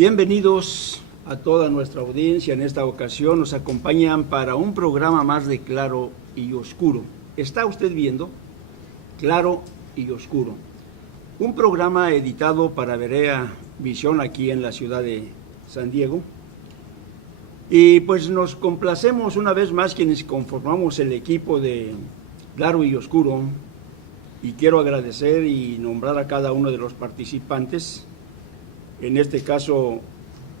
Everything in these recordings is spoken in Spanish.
Bienvenidos a toda nuestra audiencia. En esta ocasión nos acompañan para un programa más de Claro y Oscuro. ¿Está usted viendo? Claro y Oscuro. Un programa editado para Berea Visión aquí en la ciudad de San Diego. Y pues nos complacemos una vez más quienes conformamos el equipo de Claro y Oscuro. Y quiero agradecer y nombrar a cada uno de los participantes. En este caso,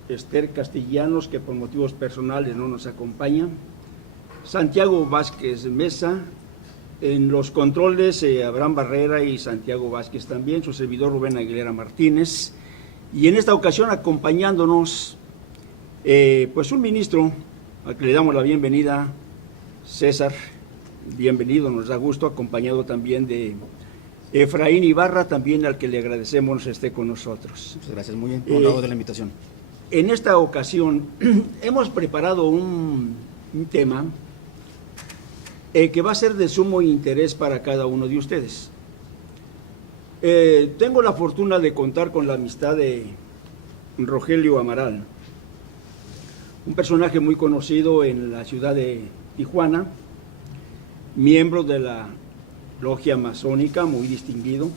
Esther Castellanos, que por motivos personales no nos acompaña. Santiago Vázquez Mesa. En los controles, Abraham Barrera y Santiago Vázquez también. Su servidor Rubén Aguilera Martínez. Y en esta ocasión acompañándonos, pues un ministro, al que le damos la bienvenida, César. Bienvenido, nos da gusto, acompañado también de Efraín Ibarra, también al que le agradecemos esté con nosotros. Muchas gracias, muy bien, honrado de la invitación. En esta ocasión hemos preparado un tema que va a ser de sumo interés para cada uno de ustedes. Tengo la fortuna de contar con la amistad de Rogelio Amaral, un personaje muy conocido en la ciudad de Tijuana, miembro de la logia masónica, muy distinguido,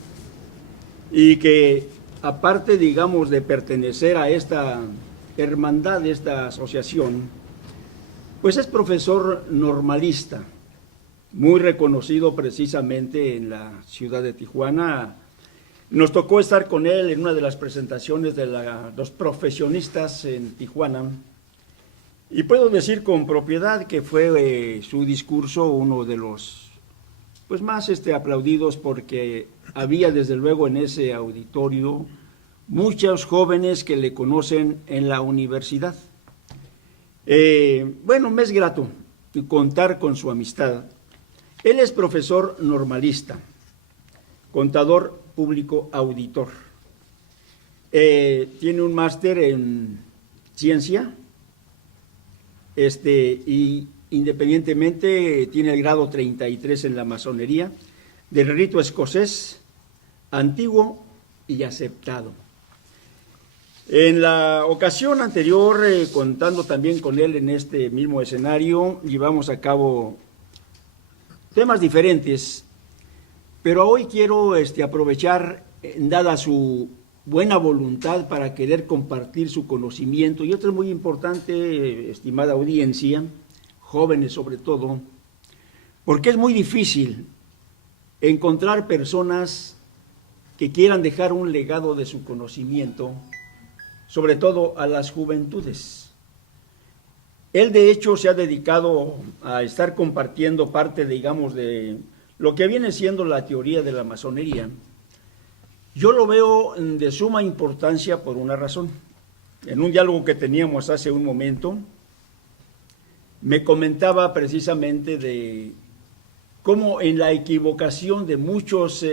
y que aparte, digamos, de pertenecer a esta hermandad, esta asociación, pues es profesor normalista, muy reconocido precisamente en la ciudad de Tijuana. Nos tocó estar con él en una de las presentaciones de los profesionistas en Tijuana, y puedo decir con propiedad que fue su discurso uno de los pues más aplaudidos, porque había desde luego en ese auditorio muchos jóvenes que le conocen en la universidad. Bueno, me es grato contar con su amistad. Él es profesor normalista, contador público auditor. Tiene un máster en ciencia y independientemente tiene el grado 33 en la masonería, del rito escocés, antiguo y aceptado. En la ocasión anterior, contando también con él en este mismo escenario, llevamos a cabo temas diferentes, pero hoy quiero aprovechar, dada su buena voluntad, para querer compartir su conocimiento. Y otro es muy importante, estimada audiencia, jóvenes sobre todo, porque es muy difícil encontrar personas que quieran dejar un legado de su conocimiento, sobre todo a las juventudes. Él de hecho se ha dedicado a estar compartiendo parte, digamos, de lo que viene siendo la teoría de la masonería. Yo lo veo de suma importancia por una razón. En un diálogo que teníamos hace un momento, me comentaba precisamente de cómo en la equivocación de muchas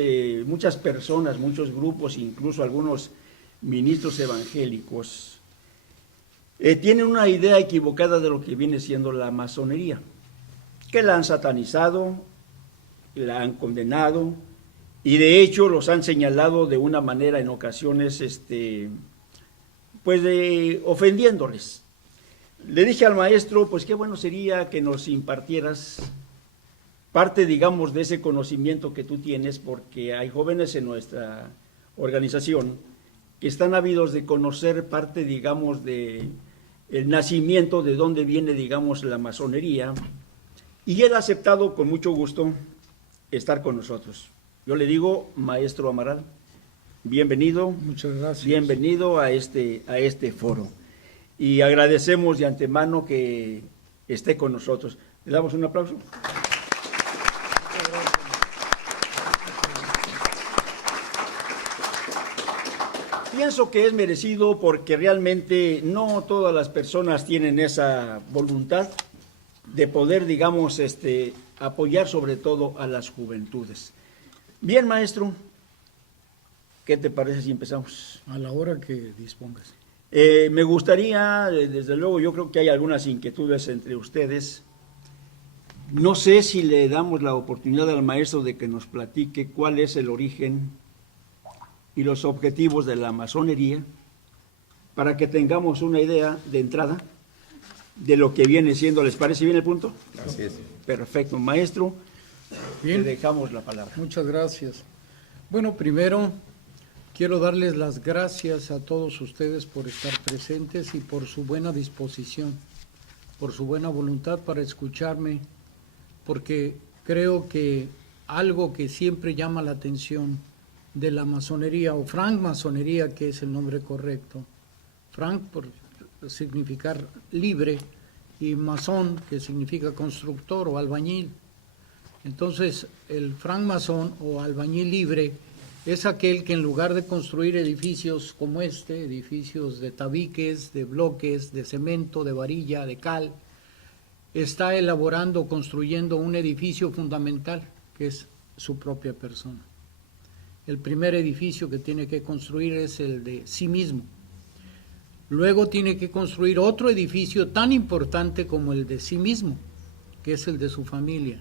personas, muchos grupos, incluso algunos ministros evangélicos, tienen una idea equivocada de lo que viene siendo la masonería, que la han satanizado, la han condenado, y de hecho los han señalado de una manera en ocasiones, pues ofendiéndoles. Le dije al maestro, pues qué bueno sería que nos impartieras parte, digamos, de ese conocimiento que tú tienes, porque hay jóvenes en nuestra organización que están ávidos de conocer parte, digamos, de el nacimiento, de dónde viene, digamos, la masonería, y él ha aceptado con mucho gusto estar con nosotros. Yo le digo, maestro Amaral, bienvenido. Muchas gracias. Bienvenido a este foro. Y agradecemos de antemano que esté con nosotros. ¿Le damos un aplauso? Pienso que es merecido, porque realmente no todas las personas tienen esa voluntad de poder, digamos, apoyar sobre todo a las juventudes. Bien, maestro, ¿qué te parece si empezamos? A la hora que dispongas. Me gustaría, desde luego, yo creo que hay algunas inquietudes entre ustedes. No sé si le damos la oportunidad al maestro de que nos platique cuál es el origen y los objetivos de la masonería, para que tengamos una idea de entrada de lo que viene siendo. ¿Les parece bien el punto? Así es. Perfecto, maestro. Bien. Le dejamos la palabra. Muchas gracias. Bueno, primero quiero darles las gracias a todos ustedes por estar presentes y por su buena disposición, por su buena voluntad para escucharme, porque creo que algo que siempre llama la atención de la masonería, o francmasonería, que es el nombre correcto, franc por significar libre, y masón, que significa constructor o albañil. Entonces, el francmasón o albañil libre es aquel que en lugar de construir edificios como este, edificios de tabiques, de bloques, de cemento, de varilla, de cal, está elaborando, construyendo un edificio fundamental, que es su propia persona. El primer edificio que tiene que construir es el de sí mismo. Luego tiene que construir otro edificio tan importante como el de sí mismo, que es el de su familia.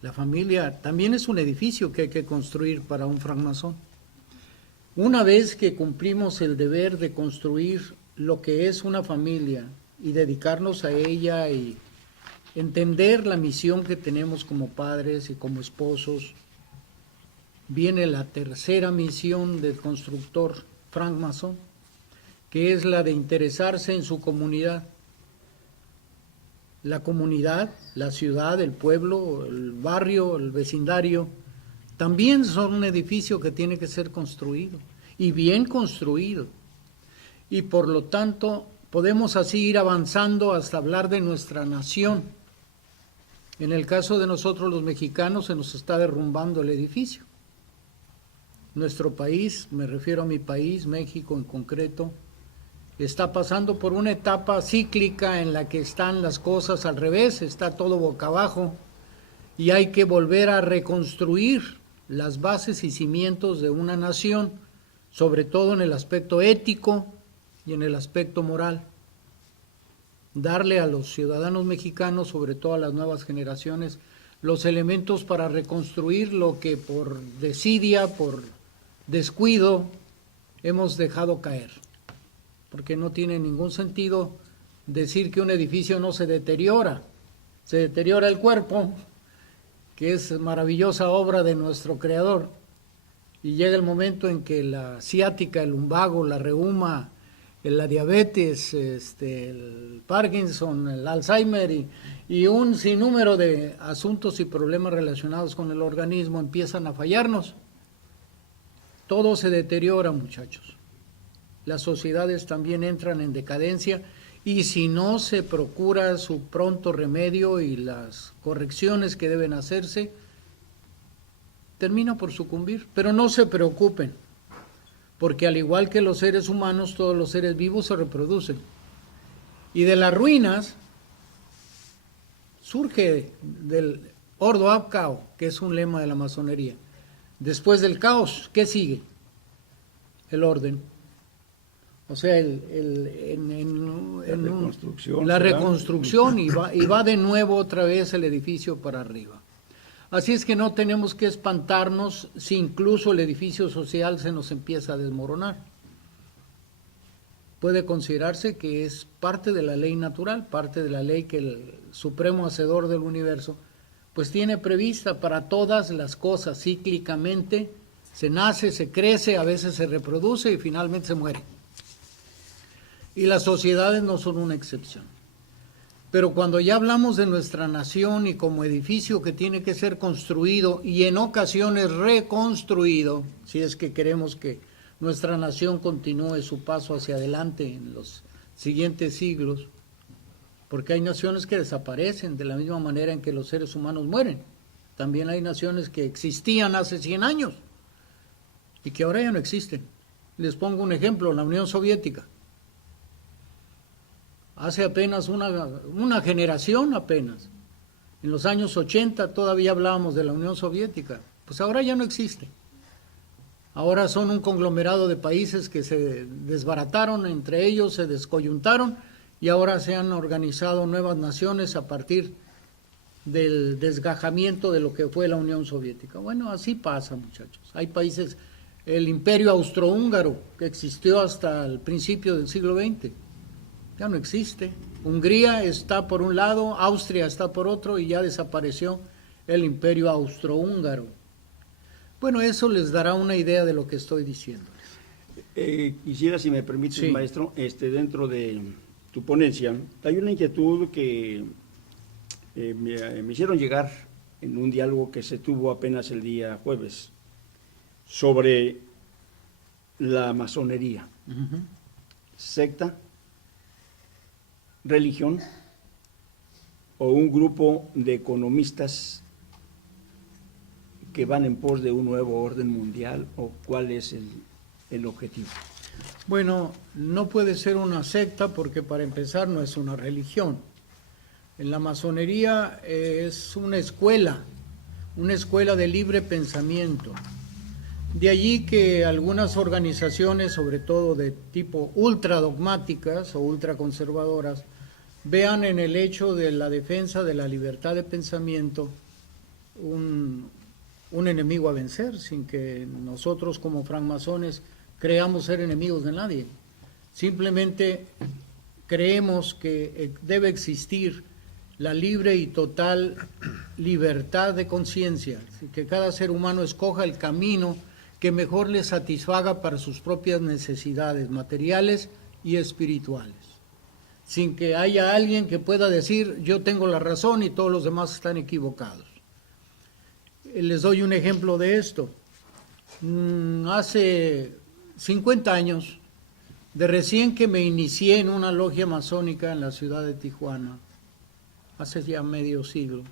La familia también es un edificio que hay que construir para un francmasón. Una vez que cumplimos el deber de construir lo que es una familia y dedicarnos a ella y entender la misión que tenemos como padres y como esposos, viene la tercera misión del constructor francmasón, que es la de interesarse en su comunidad. La comunidad, la ciudad, el pueblo, el barrio, el vecindario, también son un edificio que tiene que ser construido, y bien construido. Y por lo tanto, podemos así ir avanzando hasta hablar de nuestra nación. En el caso de nosotros los mexicanos, se nos está derrumbando el edificio. Nuestro país, me refiero a mi país, México en concreto, está pasando por una etapa cíclica en la que están las cosas al revés, está todo boca abajo, y hay que volver a reconstruir las bases y cimientos de una nación, sobre todo en el aspecto ético y en el aspecto moral. Darle a los ciudadanos mexicanos, sobre todo a las nuevas generaciones, los elementos para reconstruir lo que por desidia, por descuido, hemos dejado caer. Porque no tiene ningún sentido decir que un edificio no se deteriora el cuerpo, que es maravillosa obra de nuestro Creador, y llega el momento en que la ciática, el lumbago, la reuma, la diabetes, el Parkinson, el Alzheimer y un sinnúmero de asuntos y problemas relacionados con el organismo empiezan a fallarnos. Todo se deteriora, muchachos. Las sociedades también entran en decadencia, y si no se procura su pronto remedio y las correcciones que deben hacerse, termina por sucumbir. Pero no se preocupen, porque al igual que los seres humanos, todos los seres vivos se reproducen. Y de las ruinas surge del ordo ab caos, que es un lema de la masonería. Después del caos, ¿qué sigue? El orden. O sea, la reconstrucción y va de nuevo otra vez el edificio para arriba. Así es que no tenemos que espantarnos si incluso el edificio social se nos empieza a desmoronar. Puede considerarse que es parte de la ley natural, parte de la ley que el Supremo Hacedor del Universo pues tiene prevista para todas las cosas cíclicamente. Se nace, se crece, a veces se reproduce y finalmente se muere. Y las sociedades no son una excepción. Pero cuando ya hablamos de nuestra nación y como edificio que tiene que ser construido y en ocasiones reconstruido, si es que queremos que nuestra nación continúe su paso hacia adelante en los siguientes siglos, porque hay naciones que desaparecen de la misma manera en que los seres humanos mueren. También hay naciones que existían hace 100 años y que ahora ya no existen. Les pongo un ejemplo, la Unión Soviética. Hace apenas una generación apenas, en los años 80 todavía hablábamos de la Unión Soviética, pues ahora ya no existe. Ahora son un conglomerado de países que se desbarataron entre ellos, se descoyuntaron y ahora se han organizado nuevas naciones a partir del desgajamiento de lo que fue la Unión Soviética. Bueno, así pasa, muchachos. Hay países el imperio austrohúngaro que existió hasta el principio del siglo XX. Ya no existe. Hungría está por un lado, Austria está por otro y ya desapareció el imperio austrohúngaro. Bueno, eso les dará una idea de lo que estoy diciendo. Quisiera, si me permites, Sí. maestro, dentro de tu ponencia, hay una inquietud que me hicieron llegar en un diálogo que se tuvo apenas el día jueves sobre la masonería, secta, religión o un grupo de economistas que van en pos de un nuevo orden mundial, o cuál es el objetivo. Bueno, no puede ser una secta porque para empezar no es una religión. En la masonería es una escuela de libre pensamiento. De allí que algunas organizaciones, sobre todo de tipo ultradogmáticas o ultraconservadoras, vean en el hecho de la defensa de la libertad de pensamiento un enemigo a vencer, sin que nosotros como francmasones creamos ser enemigos de nadie. Simplemente creemos que debe existir la libre y total libertad de conciencia, que cada ser humano escoja el camino que mejor le satisfaga para sus propias necesidades materiales y espirituales, sin que haya alguien que pueda decir yo tengo la razón y todos los demás están equivocados. Les doy un ejemplo de esto. Hace 50 años, de recién que me inicié en una logia masónica en la ciudad de Tijuana, hace ya medio siglo,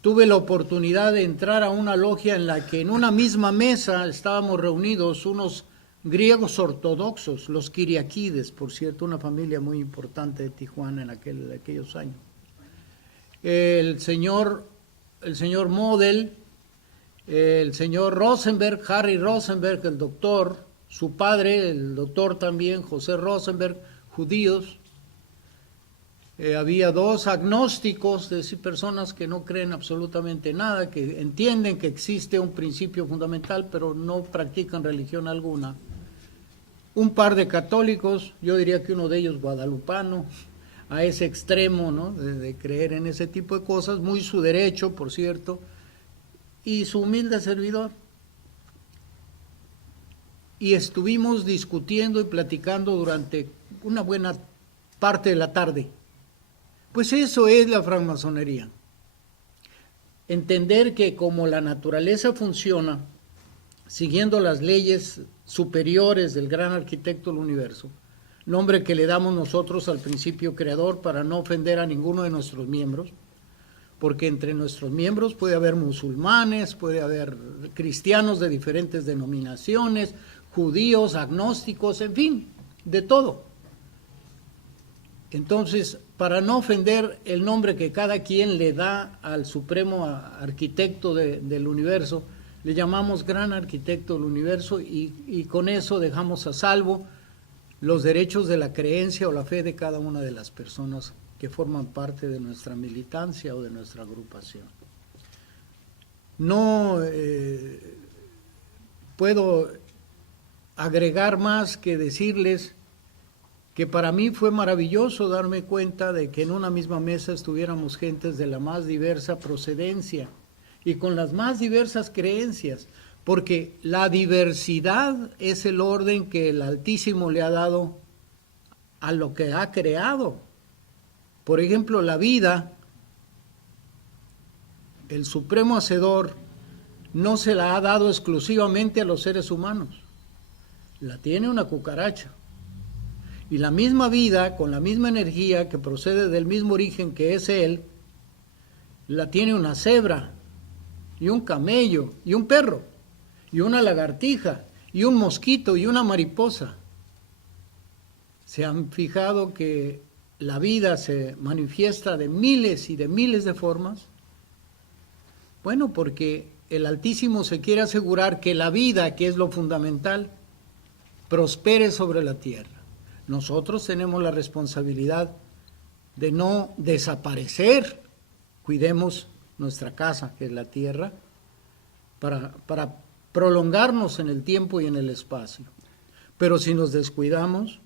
tuve la oportunidad de entrar a una logia en la que en una misma mesa estábamos reunidos unos griegos ortodoxos, los Kiriakides, por cierto, una familia muy importante de Tijuana en aquellos años. El señor Model, el señor Rosenberg, Harry Rosenberg, el doctor, su padre, el doctor también, José Rosenberg, judíos. Había dos agnósticos, es decir, personas que no creen absolutamente nada, que entienden que existe un principio fundamental, pero no practican religión alguna. Un par de católicos, yo diría que uno de ellos guadalupano, a ese extremo, ¿no?, de creer en ese tipo de cosas, muy su derecho, por cierto, y su humilde servidor. Y estuvimos discutiendo y platicando durante una buena parte de la tarde. Pues eso es la francmasonería. Entender que como la naturaleza funciona, siguiendo las leyes superiores del gran arquitecto del universo, nombre que le damos nosotros al principio creador para no ofender a ninguno de nuestros miembros, porque entre nuestros miembros puede haber musulmanes, puede haber cristianos de diferentes denominaciones, judíos, agnósticos, en fin, de todo. Entonces, para no ofender el nombre que cada quien le da al supremo arquitecto del universo, le llamamos gran arquitecto del universo y con eso dejamos a salvo los derechos de la creencia o la fe de cada una de las personas que forman parte de nuestra militancia o de nuestra agrupación. No puedo agregar más que decirles que para mí fue maravilloso darme cuenta de que en una misma mesa estuviéramos gentes de la más diversa procedencia y con las más diversas creencias, porque la diversidad es el orden que el Altísimo le ha dado a lo que ha creado. Por ejemplo, la vida, el Supremo Hacedor, no se la ha dado exclusivamente a los seres humanos, la tiene una cucaracha. Y la misma vida, con la misma energía que procede del mismo origen que es él, la tiene una cebra, y un camello, y un perro, y una lagartija, y un mosquito, y una mariposa. ¿Se han fijado que la vida se manifiesta de miles y de miles de formas? Bueno, porque el Altísimo se quiere asegurar que la vida, que es lo fundamental, prospere sobre la tierra. Nosotros tenemos la responsabilidad de no desaparecer. Cuidemos nuestra casa, que es la tierra, para prolongarnos en el tiempo y en el espacio. Pero si nos descuidamos,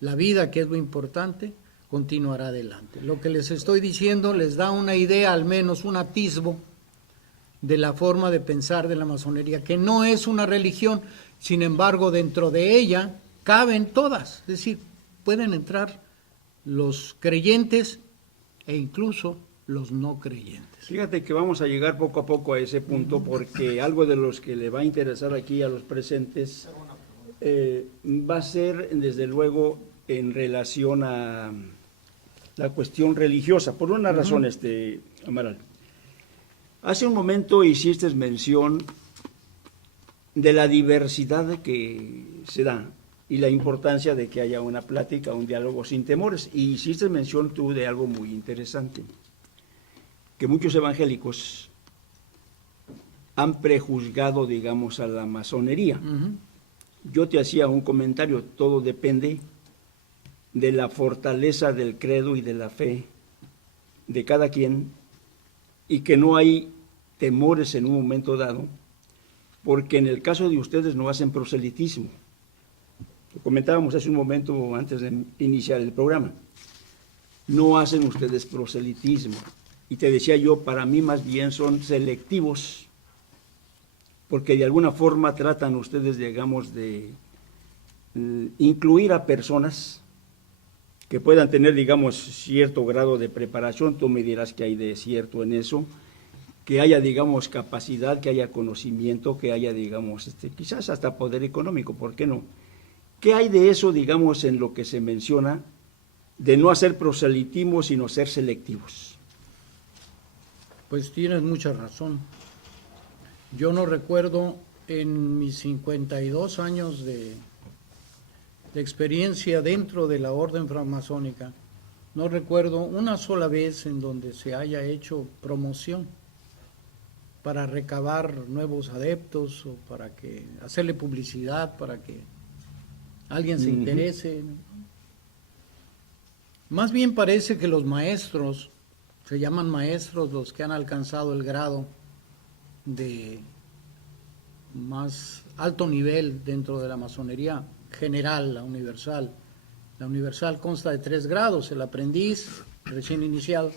la vida, que es lo importante, continuará adelante. Lo que les estoy diciendo les da una idea, al menos un atisbo, de la forma de pensar de la masonería, que no es una religión, sin embargo, dentro de ella caben todas, es decir, pueden entrar los creyentes e incluso los no creyentes. Fíjate que vamos a llegar poco a poco a ese punto, porque algo de los que le va a interesar aquí a los presentes va a ser, desde luego, en relación a la cuestión religiosa, por una razón, Amaral. Hace un momento hiciste mención de la diversidad que se da y la importancia de que haya una plática, un diálogo sin temores. Y hiciste mención tú de algo muy interesante, que muchos evangélicos han prejuzgado, digamos, a la masonería. Yo te hacía un comentario, todo depende de la fortaleza del credo y de la fe de cada quien, y que no hay temores en un momento dado, porque en el caso de ustedes no hacen proselitismo. Lo comentábamos hace un momento antes de iniciar el programa. No hacen ustedes proselitismo. Y te decía yo, para mí más bien son selectivos, porque de alguna forma tratan ustedes, digamos, de incluir a personas que puedan tener, digamos, cierto grado de preparación. Tú me dirás que hay de cierto en eso, que haya, digamos, capacidad, que haya conocimiento, que haya, digamos, quizás hasta poder económico, ¿por qué no? ¿Qué hay de eso, digamos, en lo que se menciona de no hacer proselitismo, sino ser selectivos? Pues tienes mucha razón. Yo no recuerdo en mis 52 años de experiencia dentro de la orden francmasónica, no recuerdo una sola vez en donde se haya hecho promoción para recabar nuevos adeptos o para que hacerle publicidad, para que alguien se interese. Más bien parece que los maestros, se llaman maestros los que han alcanzado el grado de más alto nivel dentro de la masonería general, la universal. La universal consta de 3 grados, el aprendiz, recién iniciado,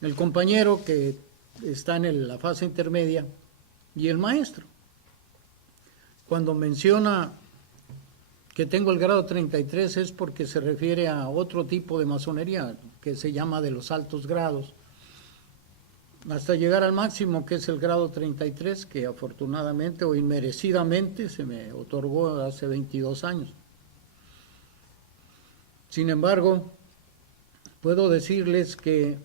el compañero que está en la fase intermedia y el maestro. Cuando menciona que tengo el grado 33 es porque se refiere a otro tipo de masonería que se llama de los altos grados, hasta llegar al máximo, que es el grado 33, que afortunadamente o inmerecidamente se me otorgó hace 22 años. Sin embargo, puedo decirles que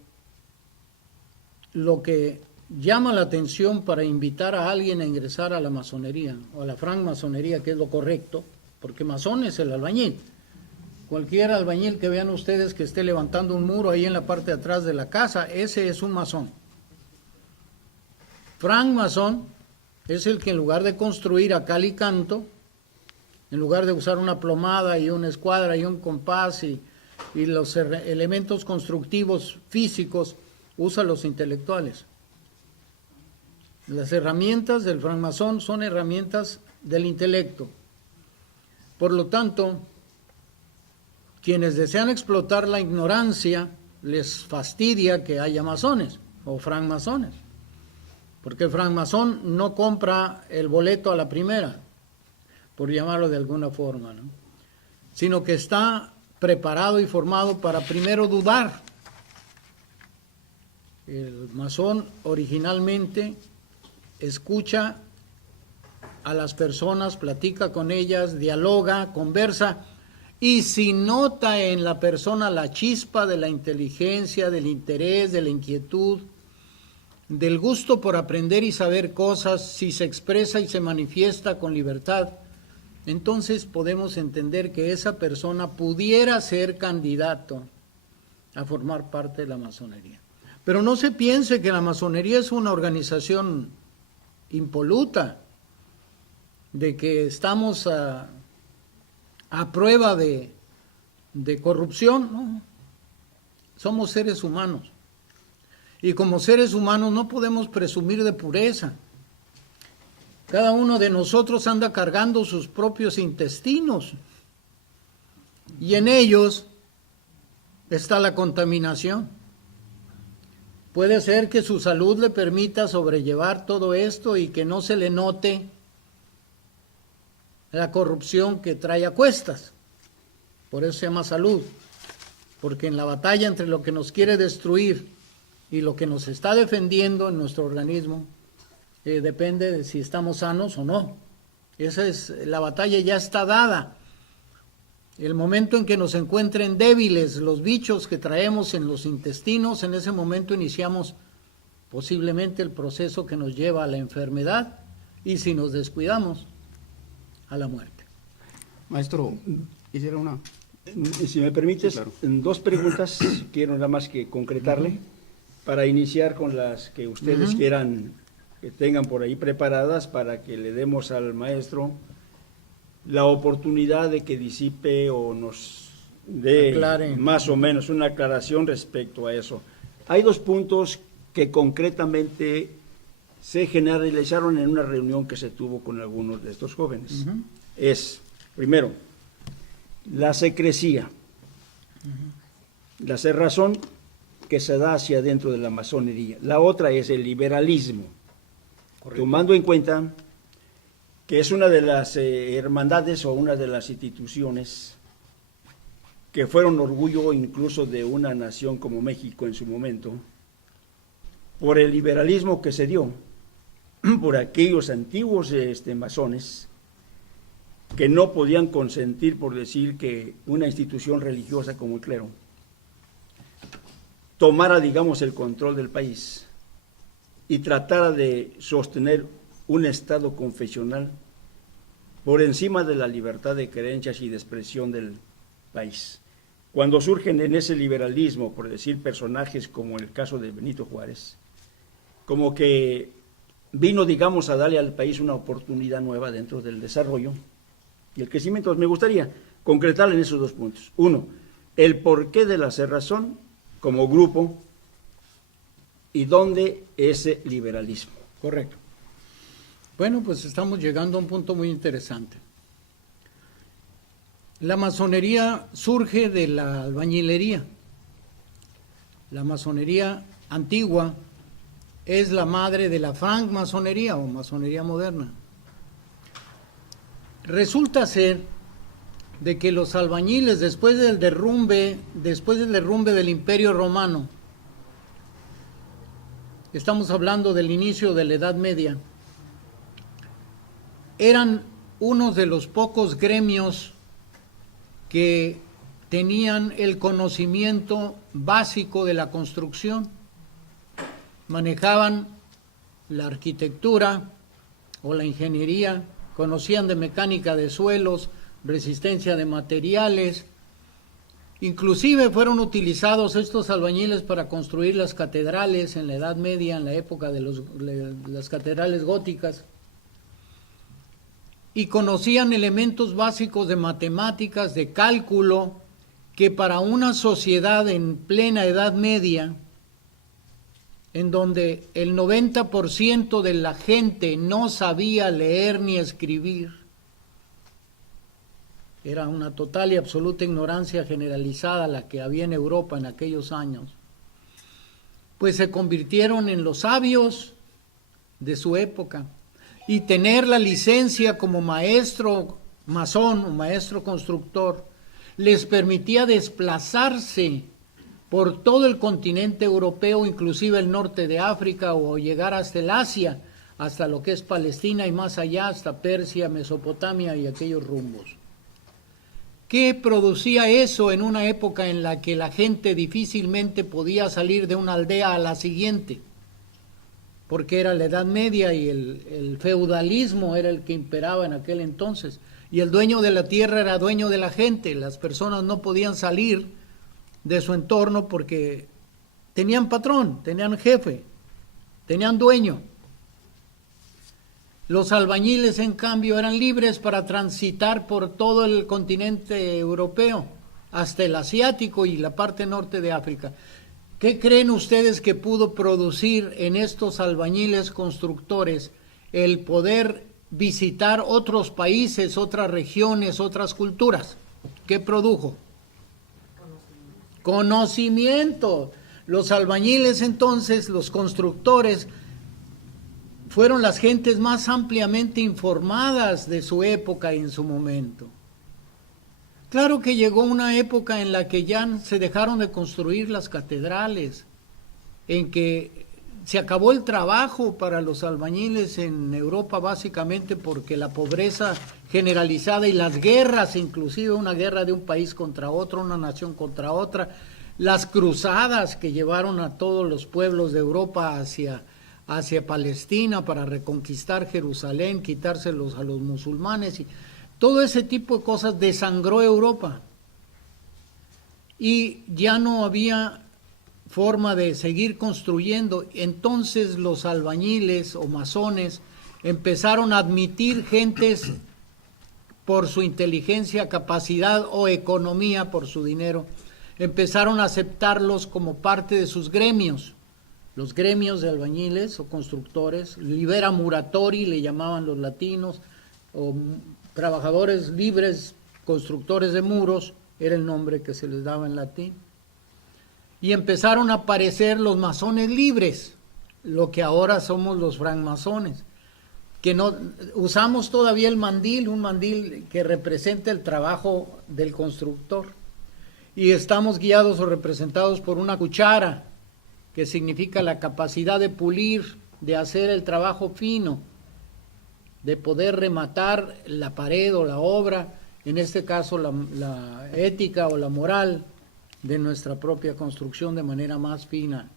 lo que llama la atención para invitar a alguien a ingresar a la masonería, o a la francmasonería, que es lo correcto, porque masón es el albañil. Cualquier albañil que vean ustedes que esté levantando un muro ahí en la parte de atrás de la casa, ese es un masón. Francmasón es el que, en lugar de construir a cal y canto, en lugar de usar una plomada y una escuadra y un compás y los elementos constructivos físicos, usa los intelectuales. Las herramientas del francmasón son herramientas del intelecto. Por lo tanto, quienes desean explotar la ignorancia, les fastidia que haya masones o francmasones, porque el francmasón no compra el boleto a la primera, por llamarlo de alguna forma, ¿no? Sino que está preparado y formado para primero dudar. El masón originalmente escucha a las personas, platica con ellas, dialoga, conversa, y si nota en la persona la chispa de la inteligencia, del interés, de la inquietud, del gusto por aprender y saber cosas, si se expresa y se manifiesta con libertad, entonces podemos entender que esa persona pudiera ser candidato a formar parte de la masonería. Pero no se piense que la masonería es una organización impoluta, de que estamos a prueba de corrupción, ¿no? Somos seres humanos. Y como seres humanos no podemos presumir de pureza. Cada uno de nosotros anda cargando sus propios intestinos y en ellos está la contaminación. Puede ser que su salud le permita sobrellevar todo esto y que no se le note la corrupción que trae a cuestas. Por eso se llama salud, porque en la batalla entre lo que nos quiere destruir y lo que nos está defendiendo en nuestro organismo, depende de si estamos sanos o no. La batalla ya está dada. El momento en que nos encuentren débiles los bichos que traemos en los intestinos, en ese momento iniciamos posiblemente el proceso que nos lleva a la enfermedad y si nos descuidamos, a la muerte. Maestro, quisiera una... Si me permites, Sí, claro. dos preguntas quiero nada más que concretarle para iniciar con las que ustedes quieran, que tengan por ahí preparadas para que le demos al maestro la oportunidad de que disipe o nos dé Aclare. más o menos una aclaración respecto a eso. Hay dos puntos que concretamente se generalizaron en una reunión que se tuvo con algunos de estos jóvenes. Es, primero, la secrecía, la cerrazón que se da hacia dentro de la masonería. La otra es el liberalismo, tomando en cuenta que es una de las hermandades o una de las instituciones que fueron orgullo incluso de una nación como México en su momento, por el liberalismo que se dio por aquellos antiguos masones que no podían consentir, por decir, que una institución religiosa como el clero tomara, digamos, el control del país y tratara de sostener un estado confesional por encima de la libertad de creencias y de expresión del país. Cuando surgen en ese liberalismo, por decir, personajes como el caso de Benito Juárez, como que vino, digamos, a darle al país una oportunidad nueva dentro del desarrollo y el crecimiento. Me gustaría concretar en esos dos puntos. Uno, el porqué de la cerrazón como grupo y dónde ese liberalismo. Correcto. Bueno, pues estamos llegando a un punto muy interesante. La masonería surge de la albañilería. La masonería antigua es la madre de la francmasonería o masonería moderna. Resulta ser de que los albañiles, después del derrumbe del Imperio Romano, estamos hablando del inicio de la Edad Media, eran unos de los pocos gremios que tenían el conocimiento básico de la construcción. Manejaban la arquitectura o la ingeniería, conocían de mecánica de suelos, resistencia de materiales. Inclusive fueron utilizados estos albañiles para construir las catedrales en la Edad Media, en la época de las catedrales góticas. Y conocían elementos básicos de matemáticas, de cálculo, que para una sociedad en plena Edad Media, en donde el 90% de la gente no sabía leer ni escribir, era una total y absoluta ignorancia generalizada la que había en Europa en aquellos años, pues se convirtieron en los sabios de su época. Y tener la licencia como maestro masón o maestro constructor les permitía desplazarse por todo el continente europeo, inclusive el norte de África, o llegar hasta el Asia, hasta lo que es Palestina y más allá, hasta Persia, Mesopotamia y aquellos rumbos. ¿Qué producía eso en una época en la que la gente difícilmente podía salir de una aldea a la siguiente? Porque era la Edad Media y el feudalismo era el que imperaba en aquel entonces. Y el dueño de la tierra era dueño de la gente. Las personas no podían salir de su entorno porque tenían patrón, tenían jefe, tenían dueño. Los albañiles, en cambio, eran libres para transitar por todo el continente europeo, hasta el asiático y la parte norte de África. ¿Qué creen ustedes que pudo producir en estos albañiles constructores el poder visitar otros países, otras regiones, otras culturas. ¿Qué produjo? Conocimiento. Los albañiles entonces, los constructores, fueron las gentes más ampliamente informadas de su época y en su momento. Claro que llegó una época en la que ya se dejaron de construir las catedrales, en que se acabó el trabajo para los albañiles en Europa básicamente porque la pobreza generalizada y las guerras, inclusive una guerra de un país contra otro, una nación contra otra, las cruzadas que llevaron a todos los pueblos de Europa hacia Palestina para reconquistar Jerusalén, quitárselos a los musulmanes, y todo ese tipo de cosas desangró Europa. Y ya no había forma de seguir construyendo. Entonces los albañiles o masones empezaron a admitir gentes por su inteligencia, capacidad o economía, por su dinero. Empezaron a aceptarlos como parte de sus gremios. Los gremios de albañiles o constructores, libera muratori le llamaban los latinos, o trabajadores libres, constructores de muros, era el nombre que se les daba en latín. Y empezaron a aparecer los masones libres, lo que ahora somos los francmasones, que no usamos todavía el mandil, un mandil que representa el trabajo del constructor, y estamos guiados o representados por una cuchara, que significa la capacidad de pulir, de hacer el trabajo fino, de poder rematar la pared o la obra, en este caso la ética o la moral de nuestra propia construcción de manera más fina.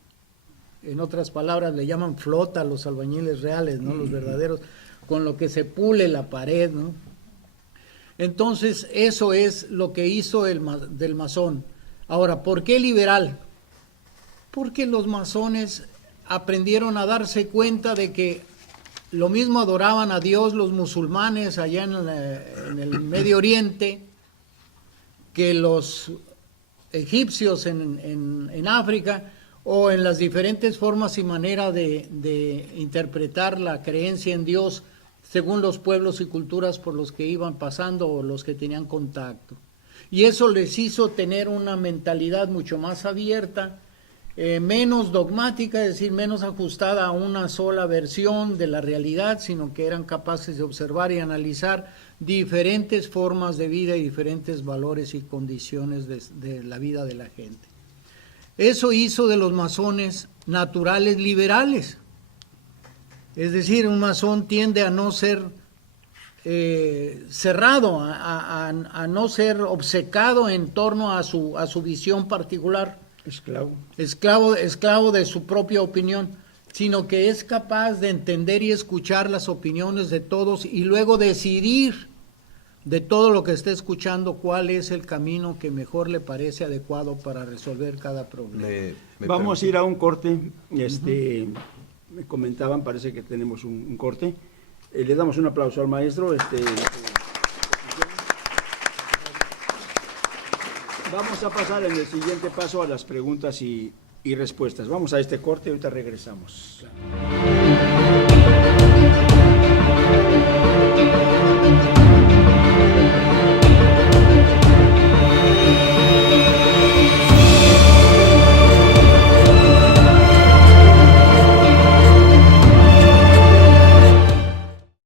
En otras palabras, le llaman flota a los albañiles reales, ¿no? Los verdaderos, con lo que se pule la pared, ¿no? Entonces, eso es lo que hizo del masón. Ahora, ¿por qué liberal? Porque los masones aprendieron a darse cuenta de que lo mismo adoraban a Dios los musulmanes allá en el Medio Oriente que los egipcios en África, o en las diferentes formas y maneras de interpretar la creencia en Dios según los pueblos y culturas por los que iban pasando o los que tenían contacto. Y eso les hizo tener una mentalidad mucho más abierta, menos dogmática, es decir, menos ajustada a una sola versión de la realidad, sino que eran capaces de observar y analizar diferentes formas de vida y diferentes valores y condiciones de la vida de la gente. Eso hizo de los masones naturales liberales. Es decir, un masón tiende a no ser cerrado, a no ser obcecado en torno a su visión particular. Esclavo de su propia opinión, sino que es capaz de entender y escuchar las opiniones de todos y luego decidir de todo lo que esté escuchando cuál es el camino que mejor le parece adecuado para resolver cada problema. Vamos a ir a un corte. Me comentaban, parece que tenemos un corte. Le damos un aplauso al maestro. Vamos a pasar en el siguiente paso a las preguntas y respuestas. Vamos a este corte y ahorita regresamos.